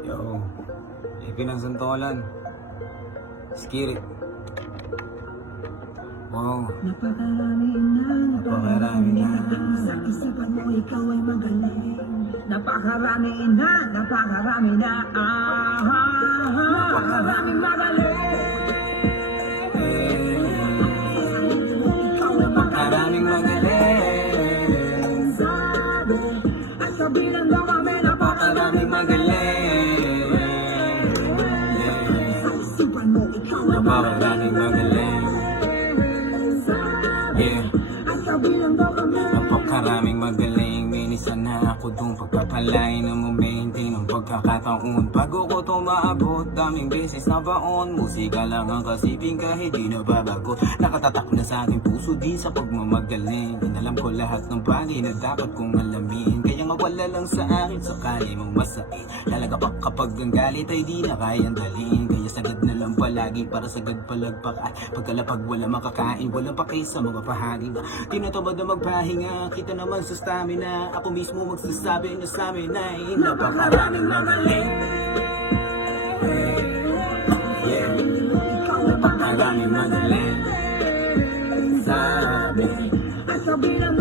Yo, ipinagsantolan. Skirit. Wow. Napakarami na sa isipan mo, ikaw ay magaling. Napakarami na Napakarami magaling. Napakaraming magaling. Sabi, at kabilang daw kami Napakaraming magaling. sa isipan mo, ikaw ay Napakaraming magaling. Yeah. at kabilang daw kami. Napakaraming magaling. Minisan na ako dun pagpapalain ng momento ng pagkakataon. Bago ko to maabot, daming beses na baon. Musika lang ang kasiping kahit di nababago. Nakatatak na sa aking puso di sa pagmamagaling. Inalam ko lahat ng bagay na dapat kong alamin. Kaya mawala lang sa akin sakali mong masain. Lalaga pa kapag ang galit ay di na kayang dalhin. Kaya sagad na lang palagi para sagad palagpak. At pagkalapag wala makakain, walang pakay sa mga paharing. Tinatamad na magpahinga, kita naman sa stamina. Ako mismo magsasabi na sa amin ay napakaraming magaling. Yeah, napakaraming magaling. Sabi, At kabilang